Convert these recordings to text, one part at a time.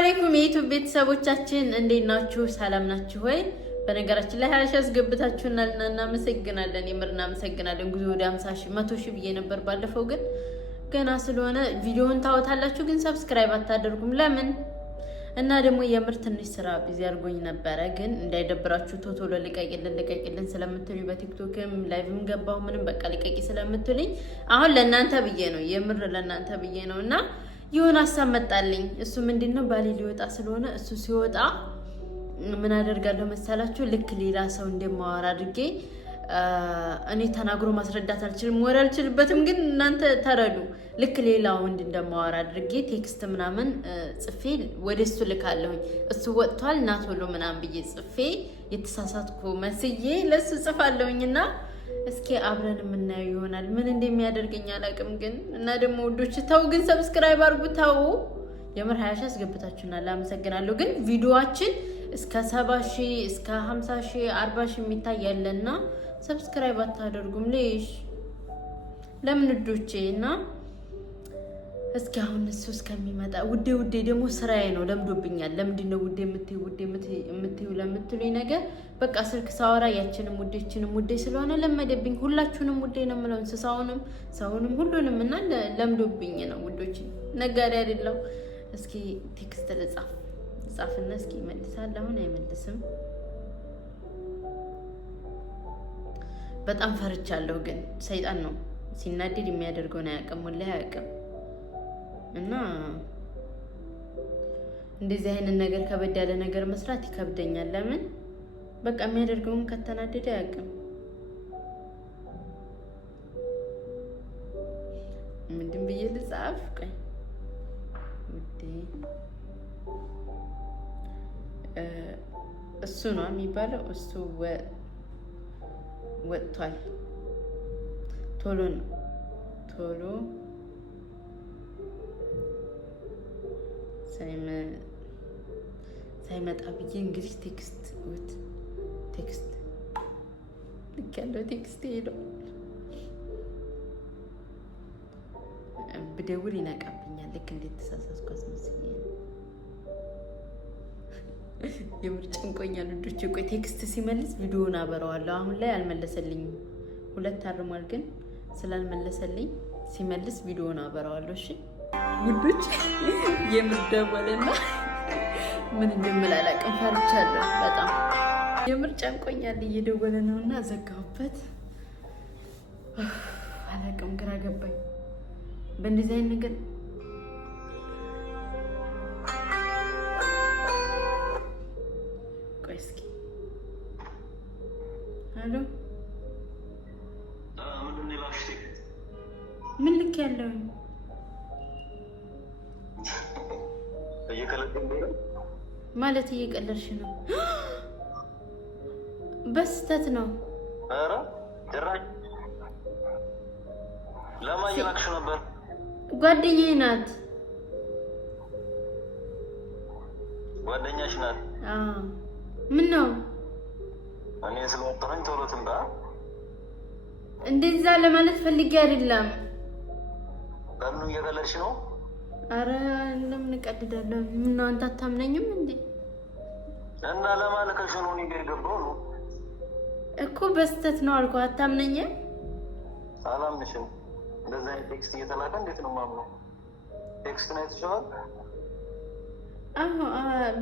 አለይኩም የዩቲዩብ ቤተሰቦቻችን እንዴት ናችሁ? ሰላም ናችሁ ወይ? በነገራችን ላይ 20 ሺህ አስገብታችሁናል እና እናመሰግናለን። የምር እናመሰግናለን። ጉዞ ወደ 50 ሺህ 100 ሺህ ብዬ ነበር ባለፈው፣ ግን ገና ስለሆነ ቪዲዮውን ታወታላችሁ፣ ግን ሰብስክራይብ አታደርጉም። ለምን? እና ደግሞ የምር ትንሽ ስራ ቢዚ አድርጎኝ ነበረ፣ ግን እንዳይደብራችሁ ቶሎ ልቀቂልን ስለምትሉኝ በቲክቶክም ላይቭም ገባሁ ምንም በቃ ልቀቂ ስለምትሉኝ አሁን ለእናንተ ብዬ ነው፣ የምር ለእናንተ ብዬ ነው። እና የሆነ ሀሳብ መጣልኝ። እሱ ምንድነው ባሌ ሊወጣ ስለሆነ እሱ ሲወጣ ምን አደርጋለሁ መሰላችሁ? ልክ ሌላ ሰው እንደማወራ አድርጌ እኔ ተናግሮ ማስረዳት አልችልም፣ ወሬ አልችልበትም፣ ግን እናንተ ተረዱ። ልክ ሌላ ወንድ እንደማወራ አድርጌ ቴክስት ምናምን ጽፌ ወደ እሱ ልካለሁኝ። እሱ ወጥቷል እና ቶሎ ምናምን ብዬ ጽፌ የተሳሳትኩ መስዬ ለሱ ጽፋለሁኝና እስኪ አብረን የምናየው ይሆናል። ምን እንደሚያደርገኝ አላውቅም፣ ግን እና ደግሞ ውዶች ተው ግን ሰብስክራይብ አድርጉ ተው። የምር 20 ሺህ አስገብታችሁናል፣ አመሰግናለሁ። ግን ቪዲዮአችን እስከ 70 ሺህ እስከ 50 ሺህ 40 ሺህ የሚታይ ያለና ሰብስክራይብ አታደርጉም ሌሽ? ለምን ውዶቼ? እና እስኪ አሁን እሱ እስከሚመጣ ውዴ ደግሞ ስራዬ ነው፣ ለምዶብኛል። ለምንድነው ውዴ የምትዩ ለምትሉኝ ነገር በቃ ስልክ ሳወራ ያችንም ውዴችንም ውዴ ስለሆነ ለመደብኝ። ሁላችሁንም ውዴ ነው የምለው፣ እንስሳውንም ሰውንም ሁሉንም፣ እና ለምዶብኝ ነው ውዶች። ነጋዴ አይደለም። እስኪ ቴክስት ጻፍና እስኪ ይመልሳል። አሁን አይመልስም። በጣም ፈርቻለሁ፣ ግን ሰይጣን ነው ሲናደድ የሚያደርገውን አያውቅም፣ ወላሂ አያውቅም። እና እንደዚህ አይነት ነገር ከበድ ያለ ነገር መስራት ይከብደኛል። ለምን? በቃ የሚያደርገውን ከተናደደ አያውቅም። ምንድን ብዬ ልጻፍ? ቆይ ውዴ እሱ ነው የሚባለው። እሱ ወጥቷል። ቶሎ ሳይመጣ ብዬ እንግዲህ ቴክስት ልክ ያለው ቴክስት ሄደው ብደውል ይነቃብኛል። ልክ እንዴት ተሳሳስኩ አስመስዬ ነው። የምር ጨንቆኛል ልጆች። ቆይ ቴክስት ሲመልስ ቪዲዮውን አበረዋለሁ። አሁን ላይ አልመለሰልኝም። 2 አርሟል፣ ግን ስላልመለሰልኝ ሲመልስ ቪዲዮውን አበረዋለሁ። እሺ ውዶች፣ የምር ደወለና ምን እንደምል አላውቅም፣ ፈርቻለሁ በጣም የምር ጨንቆኛል። እየደወለ ነውና ዘጋሁበት። አላውቅም፣ ግራ ገባኝ በእንደዚህ አይነት ነገር። ቆይ እስኪ አሎ፣ ምን ልክ ያለው ማለት እየቀለድሽ ነው? በስተት ነው። ኧረ ጭራሽ ለማን እየላክሽ ነበር? ጓደኛዬ ናት። ጓደኛሽ ናት? አዎ። ምን ነው? እኔ ስለወጣሁኝ ቶሎ ትምጣ። እንደዛ ለማለት ፈልጌ አይደለም። ለምን እየቀለድሽ ነው? አረ ለምን እቀልዳለሁ? ምን ነው አንተ አታምነኝም እንዴ? እና ለማለከሽ ነው እኔ ጋር የገባው ነው እኮ። በስተት ነው አልኩ። አታምነኝም? አላምንሽም። እንደዛ አይነት ቴክስት እየተላከ እንዴት ነው ማምነው? ቴክስት ነው የተሻለ? አዎ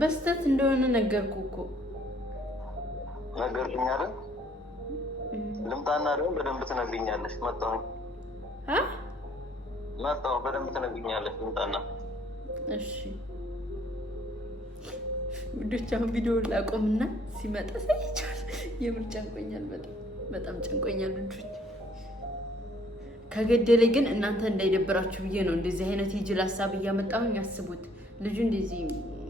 በስተት እንደሆነ ነገርኩ እኮ። ነገርኩኝ አይደል? ልምጣና ደግሞ በደንብ ትነግሪኛለሽ። መጣሁ በደንብ ትነግሪኛለሽ። ልምጣና። እሺ ውዶች፣ አሁን ቪዲዮውን ላቆምና ሲመጣ ሳይቻል። የምር ጨንቆኛል፣ በጣም ጨንቆኛል ውዶች። ከገደለኝ ግን እናንተ እንዳይደብራችሁ ብዬ ነው እንደዚህ አይነት የጅል ሀሳብ እያመጣሁኝ። አስቡት፣ ልጁ እንደዚህ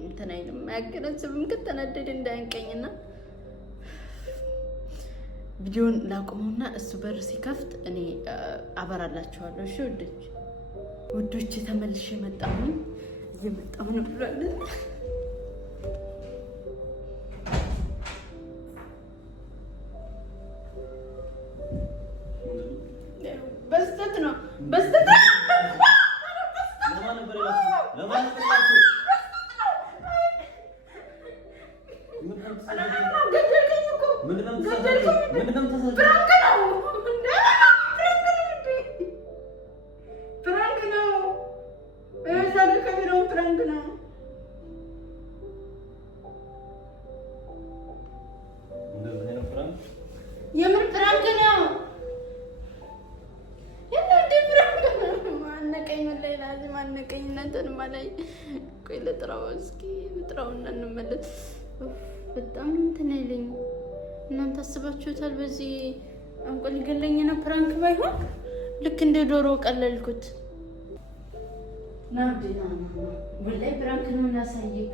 እንትን አይልም፣ አያገናዝብም። ከተናደደ እንዳያንቀኝና ቪዲዮውን ላቆመውና እሱ በር ሲከፍት እኔ አበራላችኋለሁ። እሺ ውዶች ተመልሼ መጣሁኝ። እየመጣሁ ነው ብሏል። በስተት ነው የምር ፕራንክ ነው። ማነቀኝ ላይ ላዝም ማነቀኝ እናንተን ማላይ ቆይ ለጥራው እስኪ ለጥራውና እንመለስ። በጣም እንትን አይለኝ እናንተ አስባችሁታል። በዚህ አንቆ ሊገለኝ ነው። ፕራንክ ባይሆን ልክ እንደ ዶሮ ቀለልኩት። ናብዲና ወላይ ፕራንክ ነው እናሳይክ።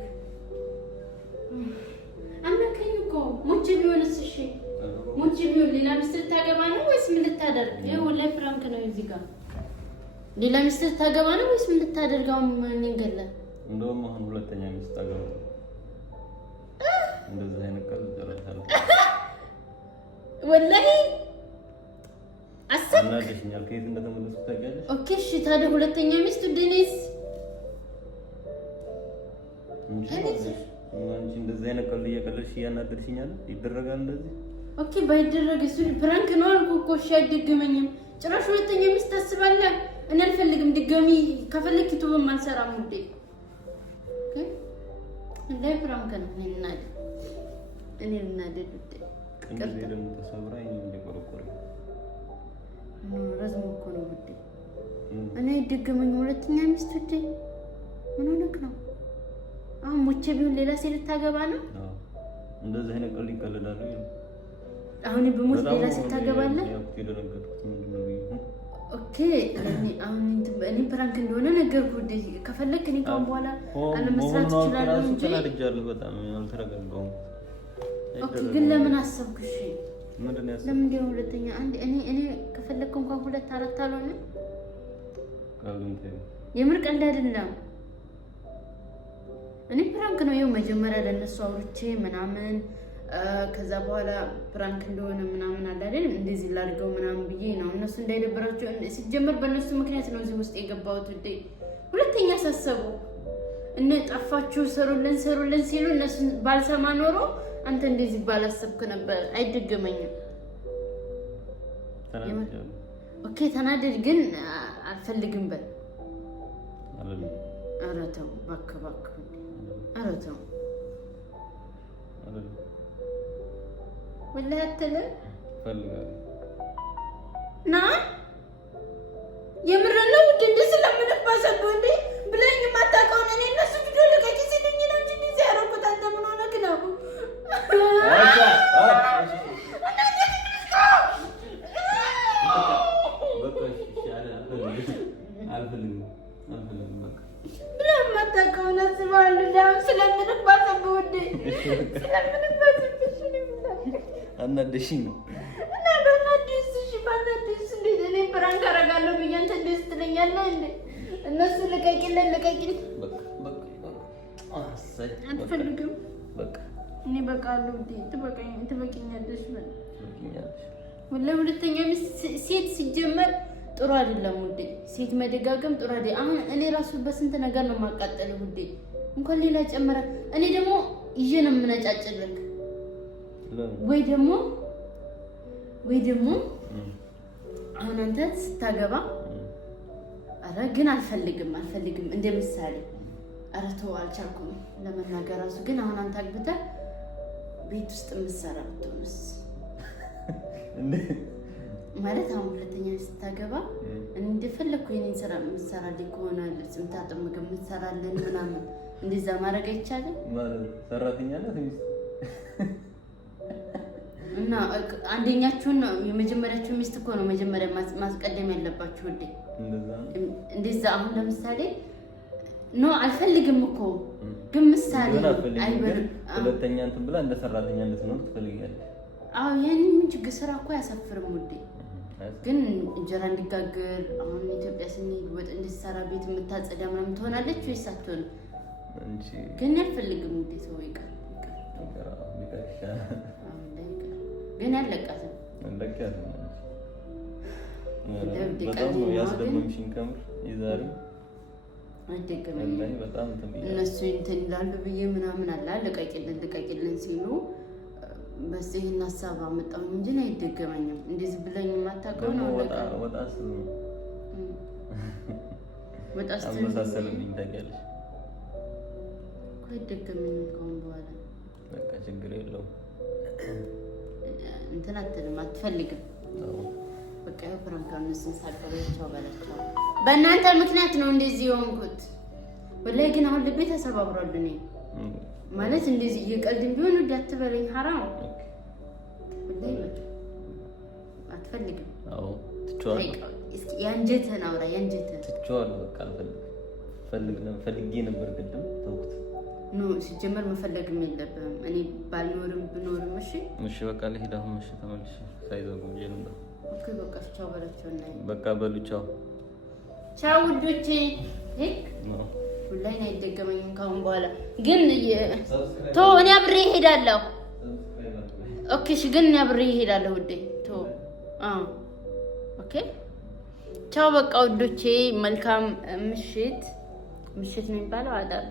አነቀኝ እኮ ሙጭ ቢሆንስ? እሺ ሙጭ ቢሆን ሌላ ሚስት ልታገባ ነው ወይስ ምን ልታደርግ? ይሄ ወላይ ፕራንክ ነው። እዚህ ጋር ሌላ ሚስት ልታገባ ነው ወይስ ምን ልታደርግ? አሁን ምን ገለ እንደውም አሁን ሁለተኛ ሚስት ታገባ እንደዚህ አይነት ቀል ደረታል። ወላይ አሰብ እናደሽኛል። ከየት እንደተመለስኩ ታውቂያለሽ? ኦኬ እሺ። ታዲያ ሁለተኛ ሚስት ዲኒስ አንቺ እንደዚህ አይነት ቀል እየቀለድሽ እያናደድሽኛል። ይደረጋል እንደዚህ? ኦኬ ባይደረግ እሱ ፕራንክ ነው አልኩህ እኮ። እሺ አይደገመኝም። ጭራሽ ሁለተኛ ሚስት ታስባለህ? እኔ አልፈልግም። ድጋሚ ከፈለክ ዩቲዩብ ማንሰራም እንዴ? ኦኬ ላይ ፕራንክ ነው። እኔ ልናደድ እንዴ ደግሞ ተሰብራኝ እንደቆረቆረ ረዝሞ እኮ ነው ውዴ። እኔ አይደገመኝም ሁለተኛ ሚስት ውዴ። ምን ሆነክ ነው? አሁን ሞቼ ቢሆን ሌላ ሴት ልታገባ ነው? አዎ እንደዚህ አይነት ቀልድ ይቀልዳሉ። አሁን በሞት ሌላ ሴት ታገባለህ? ኦኬ እኔ ፕራንክ እንደሆነ ነገርኩህ ውዴ። ከፈለክ እኔ ካሁን በኋላ አለመስራት እችላለሁ እንጂ ተናድጃለሁ። በጣም አልተረጋጋሁም። ኦኬ ግን ለምን አሰብክ? እሺ ምንድን ነው ያሰብኩት? ለምን እንደው ሁለተኛ አንድ እኔ ከፈለክ እንኳን ሁለት አራት አልሆነ የምር ቀልድ አይደለም። እኔ ፕራንክ ነው ይኸው መጀመሪያ ለነሱ አውርቼ ምናምን ከዛ በኋላ ፕራንክ እንደሆነ ምናምን አለ አይደል እንደዚህ ላድርገው ምናምን ብዬ ነው እነሱ እንዳይደብራቸው። ሲጀመር በእነሱ ምክንያት ነው እዚህ ውስጥ የገባሁት እንዴ። ሁለተኛ ሳሰቡ እነ ጠፋችሁ ሰሩልን ሲሉ እነሱ ባልሰማ ኖሮ አንተ እንደዚህ ባላሰብክ ነበር። አይደገመኝም። ኦኬ ተናደድ ግን አልፈልግም በል። ኧረ ተው እባክህ ኧረ ተው ወላሂ አትልም ፈልጋለሁ ና የምር ነው ውድ እንደዚህ ስለምንባሰበው እንዴ ብለኝ የማታውቀውን እኔ እነሱ ቪዲዮ ልቀቂ ሲሉኝ ነው እንጂ እንደዚህ ያደረኩት። አንተ ምን ሆነክ ነው? ብለህ የማታውቀውን አስበዋለሁ። ዳም ስለምንባሰበው እንዴ አናደሽኝ ነው እና በእናትሽ እሺ ባናትሽ እንዴት እኔ ፕራንክ አደርጋለሁ ብዬ አንተ ደስ ትለኛለህ እንዴ? እነሱ ልቀቂልን አትፈልግም። በቃ እኔ በቃለሁ እንዴ ትበቂኛለሽ ወላሂ። ሁለተኛ ሚስት ሴት ሲጀመር ጥሩ አይደለም ውዴ። ሴት መደጋገም ጥሩ አይደለም። አሁን እኔ ራሱ በስንት ነገር ነው የማቃጠለው ውዴ። እንኳን ሌላ ጨመረ። እኔ ደግሞ ይዤ ነው የምነጫጭልክ ወይ ደግሞ አሁን አንተ ስታገባ አረ ግን አልፈልግም እንደ ምሳሌ አረ ተው አልቻልኩም ለመናገር ራሱ። ግን አሁን አንተ አግብተህ ቤት ውስጥ የምትሰራ ብትሆንስ ማለት አሁን ሁለተኛ ስታገባ እንደፈለኩ የኔን ስራ የምትሰራልኝ ከሆነ ልብስ የምታጥብ ምግብ የምትሰራልን ምናምን እንደዛ ማድረግ አይቻልም ማለት ሰራተኛ ናት እና አንደኛችሁን የመጀመሪያችሁ ሚስት እኮ ነው መጀመሪያ ማስቀደም ያለባችሁ እንዴ። እንደዛ አሁን ለምሳሌ አልፈልግም እኮ ግን ምሳሌ አይበልም። ሁለተኛ እንትን ብላ እንደ ሰራተኛ እንድትኖር ትፈልጊያለሽ? አዎ ያን ምን ችግር ስራ እኮ ያሳፍርም ውዴ። ግን እንጀራ እንዲጋገር አሁን ኢትዮጵያ ስንሄድ ወጥ እንድትሰራ ቤት የምታጸዳ ምናምን ትሆናለች ወይስ አትሆንም? ግን አልፈልግም ውዴ። ሰው ይቀር ግን ያለቃትም በጣም ያስደመምሽኝ ከምር የዛሬው እነሱ እንትን ይላሉ ብዬ ምናምን አለ ልቀቂልን ሲሉ በስ ይሄን ሀሳብ አመጣሁ እንጂ ነው አይደገመኝም። እንደዚህ ብለኝ የማታውቀው ነው ወጣስ ወጣስ አመሳሰልብኝ ታውቂያለሽ እኮ አይደገመኝም ከአሁን በኋላ በቃ ችግር የለውም። እንትን አትልም አትፈልግም። በቃ ያው ፍራንካውን ሳቀበቻው ባላቸው በእናንተ ምክንያት ነው እንደዚህ የሆንኩት። ወላሂ ግን አሁን ልቤ ተሰባብሯል። እኔ ማለት እንደዚህ እየቀልድን ቢሆን ወዲያ አትበለኝ ሐራም ወላሂ አትፈልግም። አዎ ትቼዋለሁ። እስኪ ያንጀትህን አውራ ያንጀትህን ትቼዋለሁ። በቃ ፈልጌ ነበር ቅድም ተውኩት። ኖ ሲጀመር መፈለግም የለብህም። እኔ ባልኖርም ብኖርም እሺ በቃ ልሂድ አሁን። እሺ ተመልሼ ሳይዘጉ ብዬ ነው። ኦኬ በቃ ቻው በላቸው እና በቃ በሉ ቻው ቻው ውዶቼ። ሄክ ወላሂ ነው አይደገመኝም ካሁን በኋላ ግን ቶ እኔ አብሬ እሄዳለሁ። ኦኬ እሺ ግን እኔ አብሬ እሄዳለሁ ውዴ። ቶ ኦኬ ቻው በቃ ውዶቼ። መልካም ምሽት ነው የሚባለው አዳር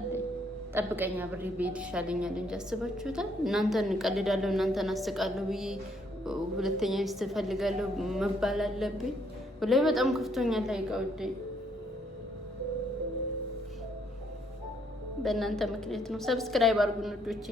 ጠብቀኛ አብሬ ብሄድ ይሻለኛል እንጂ አስባችሁታል? እናንተን እንቀልዳለሁ እናንተን አስቃለሁ ብዬ ሁለተኛ ሚስት እፈልጋለሁ መባል አለብኝ? ወላሂ በጣም ከፍቶኛል። አይቃውዴ በእናንተ ምክንያት ነው። ሰብስክራይብ አድርጉን ውዶቼ።